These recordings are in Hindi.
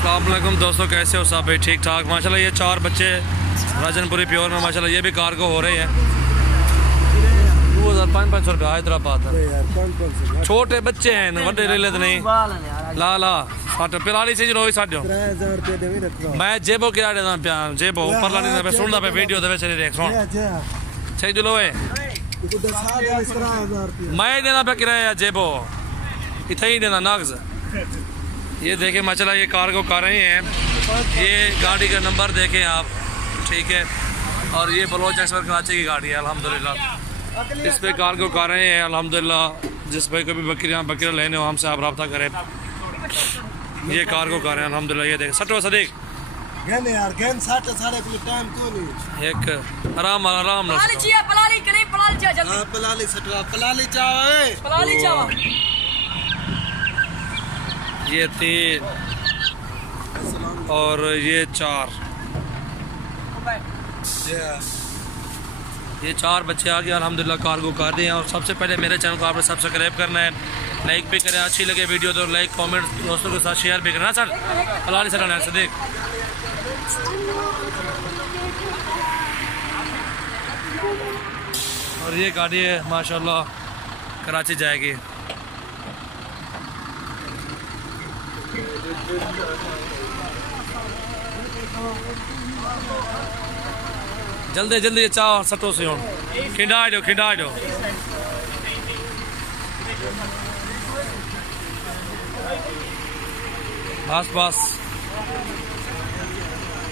अस्सलाम वालेकुम दोस्तों, कैसे हो सब भाई? ठीक ठाक माशाल्लाह। ये 4 बच्चे राजनपुरी प्योर में माशाल्लाह ये भी कार्गो हो रहे हैं। 2500 रुपया हैदराबाद। छोटे बच्चे हैं, बड़े ले लेते नहीं। ला ला पिलाली से रोई साढ़ो मैं जेबो किराया देना पिया जेबो ऊपर लाने पे सुनदा पे वीडियो दे चले देख सुन सही जुलो है मैं देना पे किराया जेबो इतना ही देना नग्ज। ये देखें माशाल्लाह ये कार्गो कर रहे हैं। ये गाड़ी का नंबर देखें आप, ठीक है। और ये बलोच एक्सप्रेस कराची की गाड़ी है अल्हम्दुलिल्लाह। इस पे कार्गो कर रहे हैं अल्हम्दुलिल्लाह। जिस भाई को भी बकरियाँ लेने हो हमसे आप रब्ता करें। ये कार्गो कर रहे हैं अल्हम्दुलिल्लाह। ये देखें सटो सदीक एक आराम आराम ये 3 और ये 4 ये 4 बच्चे आ गए अल्हम्दुलिल्लाह। कार्गो कर दिए हैं। और सबसे पहले मेरे चैनल को आपने सब्सक्राइब करना है, लाइक भी करें, अच्छी लगे वीडियो तो लाइक कमेंट दोस्तों के साथ शेयर भी करना। सर फलाली सर से देख और ये गाड़ी है माशाल्लाह कराची जाएगी। जल्दी जल्दी चाह सटो से खिंडा दो बस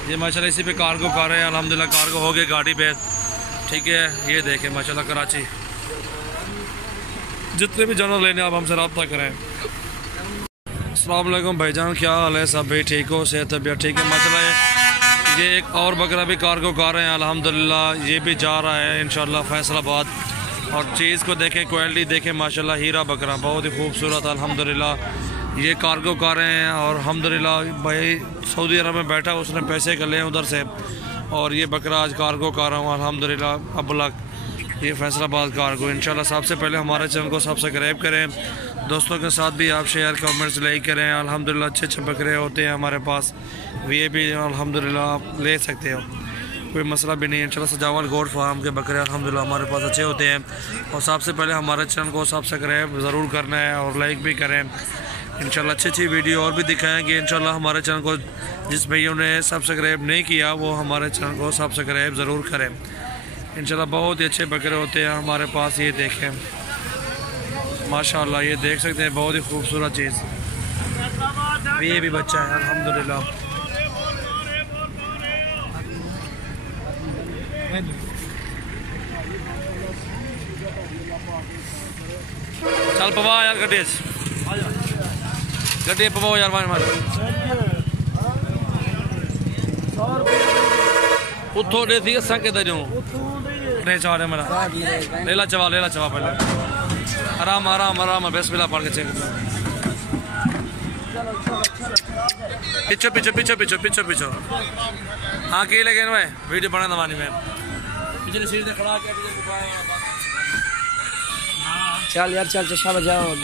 ये माशाल्लाह इसी पे कार्गो कर रहे हैं अल्हम्दुलिल्लाह। कार्गो हो गए गाड़ी पे, ठीक है। ये देखें माशाल्लाह कराची जितने भी जानवर लेने आप हमसे रब्ता करें। अस्सलाम वालेकुम भाईजान, क्या हाल है? सब भाई ठीक हो? सेहत तबीयत ठीक है माशाल्लाह। ये एक और बकरा भी कार्गो कर रहे हैं अल्हम्दुलिल्लाह। ये भी जा रहा है इंशाल्लाह फैसलाबाद। और चीज़ को देखें, क्वालिटी देखें माशाल्लाह। हीरा बकरा बहुत ही खूबसूरत अल्हम्दुलिल्लाह। ये कार्गो कर रहे हैं और अल्हम्दुलिल्लाह भाई सऊदी अरब में बैठा उसने पैसे कर लिए उधर से। और ये बकरा आज कार्गो कर रहा हूँ अल्हम्दुलिल्लाह। अब लग ये फैसलाबाद कार्गो इंशाल्लाह। सबसे पहले हमारे चैनल को सब्सक्राइब करें, दोस्तों के साथ भी आप शेयर कमेंट्स लाइक करें। अल्हम्दुलिल्लाह अच्छे अच्छे बकरे होते हैं हमारे पास, ये भी अल्हम्दुलिल्लाह आप ले सकते हो, कोई मसला भी नहीं है इंशाल्लाह। सजावल गोड फार्म के बकरे अल्हम्दुलिल्लाह हमारे पास अच्छे होते हैं। और सबसे पहले हमारे चैनल को सब्सक्राइब ज़रूर करना है और लाइक भी करें इंशाल्लाह। अच्छी अच्छी वीडियो और भी दिखाएंगे इंशाल्लाह। हमारे चैनल को जिस भाइयों ने सब्सक्राइब नहीं किया वो हमारे चैनल को सब्सक्राइब ज़रूर करें इंशाल्लाह। बहुत ही अच्छे बकरे होते हैं हमारे पास। ये देखें माशाल्लाह, ये देख सकते हैं बहुत ही खूबसूरत चीज़। ये भी बच्चा है अल्हम्दुलिल्लाह। चल पवा यार गड्ढे पवाओ यार मान उतो दे थी असा के दजो ने चारे मेरा लेला चवा पहले आराम आराम आराम बिस्मिल्लाह पढ़ के चेक पीछो हाँ के लगे ना वीडियो बना दवानी में पिछले सीट से खड़ा के चल यार चल चश्मा बजाओ।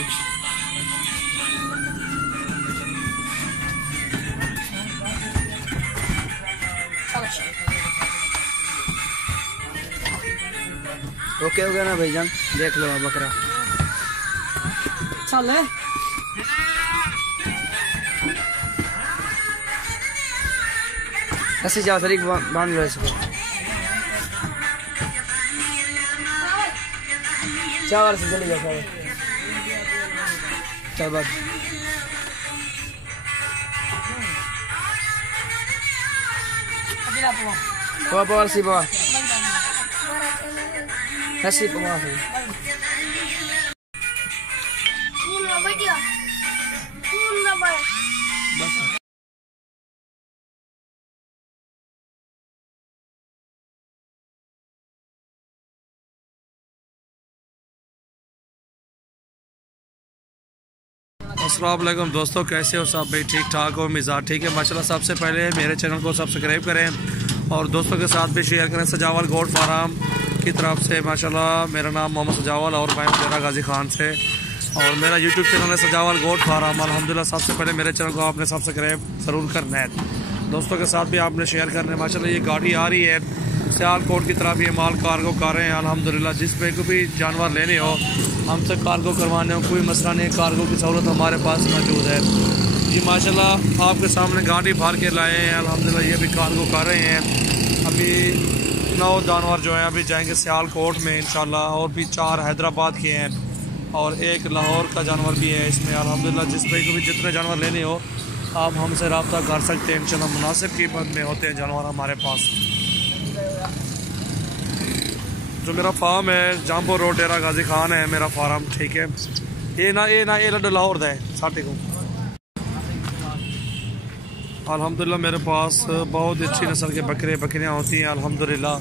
ओके हो गया ना भाईजान, देख लो बकरा चल है। ऐसे जाओ सर बांध लो इसको। चावल से चले जाओ चल बाद पवा सी पवा ऐसी पवा बस। अस्सलाम वालेकुम दोस्तों, कैसे हो सब भाई? ठीक ठाक हो? मिजाज ठीक है माशाल्लाह। सबसे पहले मेरे चैनल को सब्सक्राइब करें और दोस्तों के साथ भी शेयर करें। सजावल गोड फार्म की तरफ से माशाल्लाह। मेरा नाम मोहम्मद सजावल और मैं मेरा गाजी खान से और मेरा यूट्यूब चैनल है सजावल गोट फार्म। अल्हम्दुलिल्लाह सबसे पहले मेरे चैनल को आपने सब्सक्राइब ज़रूर करना है, दोस्तों के साथ भी आपने शेयर करना है। माशाल्लाह ये गाड़ी आ रही है सियालकोट की तरफ, ये माल कार्गो कर रहे हैं अल्हम्दुलिल्लाह। जिस पे कोई भी जानवर लेने हो हमसे कार्गो करवाने हो कोई मसला नहीं, कार्गो की सहूलत हमारे पास मौजूद है। ये माशाल्लाह आपके सामने गाड़ी भर के लाए हैं अल्हम्दुलिल्लाह, ये भी कार्गो कर रहे हैं। अभी 9 जानवर जो हैं अभी जाएंगे सियालकोट में इंशाल्लाह, और भी 4 हैदराबाद के हैं और 1 लाहौर का जानवर भी है इसमें अल्हम्दुलिल्लाह। जिस पे को भी जितने जानवर लेने हो आप हमसे रब्ता कर सकते हैं इंशाल्लाह, मुनासिब कीमत में होते हैं जानवर हमारे पास। जो मेरा फार्म है जामपुर रोड डेरा गाजी खान है मेरा फार्म, ठीक है। ये लड्डू लाहौर दा है साटे को। अल्हम्दुलिल्लाह मेरे पास बहुत अच्छी नस्ल के बकरियाँ होती हैं अल्हम्दुलिल्लाह।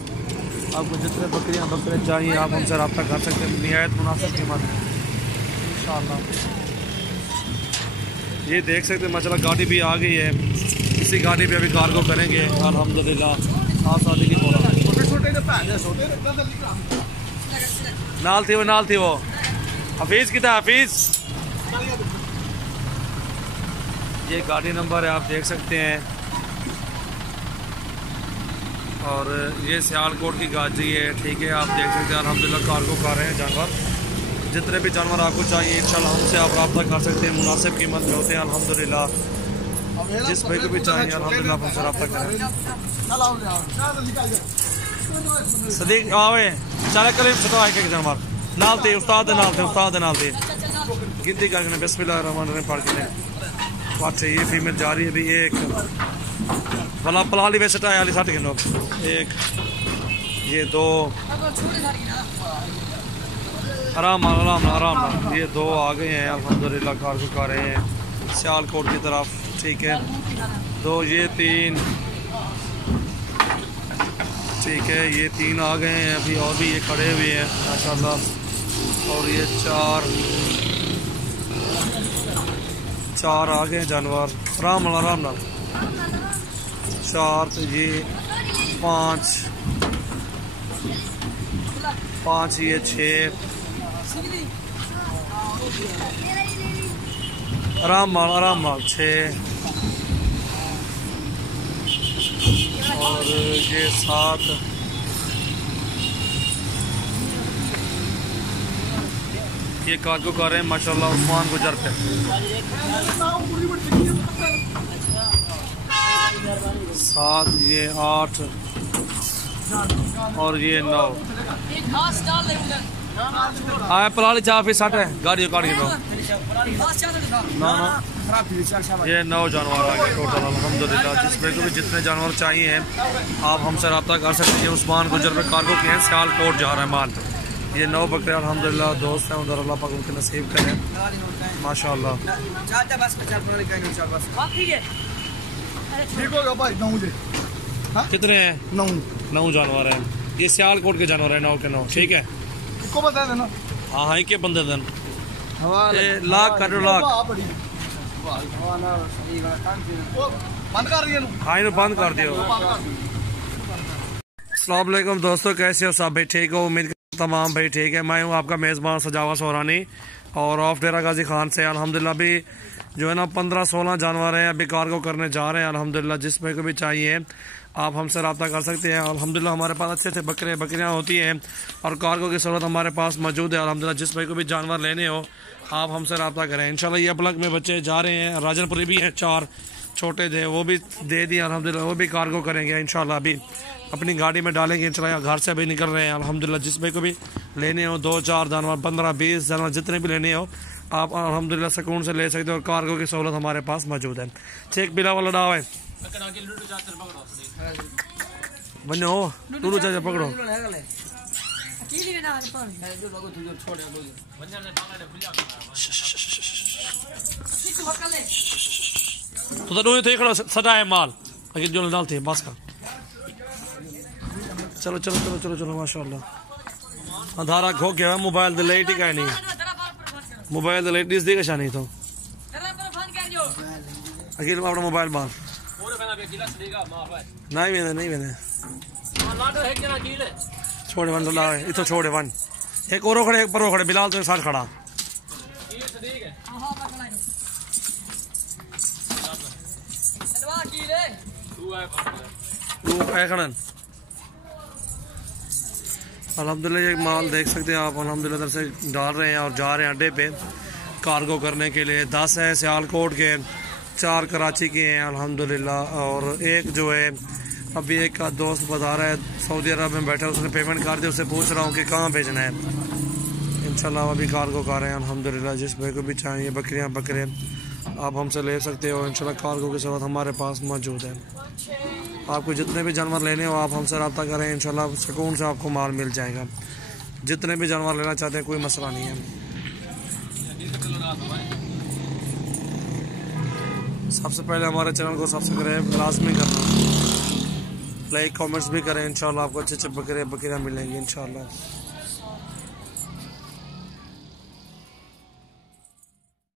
आपको जितने बकरे चाहिए आप हमसे रब्ता कर सकते हैं निहायत मुनासिब कीमत में इंशाल्लाह। ये देख सकते हैं माशाल्लाह गाड़ी भी आ गई है, इसी गाड़ी पे अभी कार्गो करेंगे अल्हम्दुलिल्लाह। आप शादी की बोला नाल थी वो हफीज की था हफीज। ये गाड़ी नंबर है आप देख सकते हैं, और ये सियालकोट की गाड़ी है, ठीक है। आप देख सकते हैं अल्हम्दुलिल्लाह कार्गो कर रहे हैं जानवर। जितने भी जानवर आपको चाहिए इंशाल्लाह हमसे आप रब्ता कर सकते हैं, मुनासिब कीमत में होते हैं अल्हम्दुलिल्लाह। जिस भाई को भी चाहिए अल्हम्दुलिल्लाह हमसे रब्ता करें। सदीक आवे चले करीब से तो आए के जानवर नाल थे उस्ताद नाल थे गिनती करके बिस्मिल्लाहिर्रहमानिर्रहीम पढ़ के पाँच। ये फीमेल जा रही है अभी, एक भला पलाली वैसे टाई वाली 60 किलो, एक ये 2 आराम ये 2 आ गए हैं अल्हम्दुलिल्लाह कार्गो कर रहे हैं सियालकोट की तरफ, ठीक है। 2 ये 3, ठीक है। ये 3 आ गए हैं अभी, और भी ये खड़े हुए हैं माशाल्लाह। और ये 4 आ गए हैं जानवर आराम नाल 4। तो ये 5 ये 6 आराम नाल 6, और ये 7। ये कार्गो कर रहे हैं माशाल्लाह उस्मान गुजर पे। 7 ये 8 और ये 9 आए पलाली चाह फिर 60 है गाड़ी काट के 9 ये 9 जानवर आ गए टोटल अल्हम्दुलिल्लाह। जिसमें को भी जितने जानवर चाहिए हैं आप हमसे रब्ता कर सकते हैं। उस्मान गुजर पे कार्गो के हैं सियालकोट जा रहा है माल। ये 9 बकरे अल्हम्दुलिल्लाह दोस्त हैं उधर, अल्लाह पाक उनके नसीब करें माशाल्लाह। कितने हैं? 9 जानवर हैं। ये सियालकोट के जानवर है 9 के 9, ठीक है। हाँ के बंदे दिन लाख कर लाख बंद कर दियो। अस्सलाम वालेकुम दोस्तों, कैसे हो सब भाई? ठीक हो? उम्मीद तमाम भाई ठीक है। मैं हूँ आपका मेज़बान सजावा सोरानी और ऑफ डेरा गाजी खान से। अल्हम्दुलिल्लाह अभी जो है ना 15-16 जानवर हैं अभी कार्गो करने जा रहे हैं अल्हम्दुलिल्लाह। जिसमें को भी चाहिए आप हमसे रब्ता कर सकते हैं अल्हम्दुलिल्लाह। हमारे पास अच्छे बकरियाँ होती हैं और कार्गो की सहूलत हमारे पास मौजूद है अल्हम्दुलिल्लाह। जिसमें को भी जानवर लेने हो आप हमसे रब्ता करें इंशाल्लाह। ये अपलक में बच्चे जा रहे हैं, राजनपुरी भी हैं 4 छोटे थे वो भी दे दिए अल्हम्दुलिल्लाह, वो भी कार्गो करेंगे इंशाल्लाह। अभी अपनी गाड़ी में डालेंगे इंशाल्लाह। घर से अभी निकल रहे हैं अल्हम्दुलिल्लाह। जिसमें को भी लेने हो 2-4 जानवर 15-20 जानवर जितने भी लेने हो आप अल्हम्दुलिल्लाह सुकून से ले सकते हो और कार्गो की सहूलत हमारे पास मौजूद है। चेक बिला वाला डाव है बनो टूलू चाचा पकड़ो। तो थे खड़ा सदा है माल अगर जो डाल थे बस का। चलो चलो चलो चलो चलो माशाल्लाह। अंधारा खो गया मोबाइल द लाइट ही का नहीं, मोबाइल द लाइट इस दी का शानी तो अखिल अपना मोबाइल बांध नहीं मैंने छोड़े वन ला इतो छोड़े वन एक और खड़े एक परो खड़े बिलाल तो साथ खड़ा अल्हम्दुलिल्लाह ये माल देख सकते हैं आप, अल्हम्दुलिल्लाह इधर से डाल रहे हैं और जा रहे हैं अड्डे पे कार्गो करने के लिए। 10 है सियालकोट के, 4 कराची के हैं अल्हम्दुलिल्लाह, और एक जो है अभी एक का दोस्त बता रहा है सऊदी अरब में बैठा, उसने पेमेंट कर दी, उससे पूछ रहा हूँ कि कहाँ भेजना है। इंशाल्लाह अभी कार्गो कर रहे हैं अल्हम्दुलिल्लाह। जिस भाई को भी चाहिए बकरियाँ बकरे आप हमसे ले सकते हो इंशाल्लाह, कार्गो के साथ हमारे पास मौजूद है। आपको जितने भी जानवर लेने हो आप हमसे रब्ता करें, इंशाल्लाह सुकून से आपको माल मिल जाएगा। जितने भी जानवर लेना चाहते हैं कोई मसला नहीं है। सबसे पहले हमारे चैनल को सब्सक्राइब लाजमी करना, लाइक कमेंट्स भी करें, इंशाल्लाह आपको अच्छे अच्छे बकरियाँ मिलेंगी इंशाल्लाह।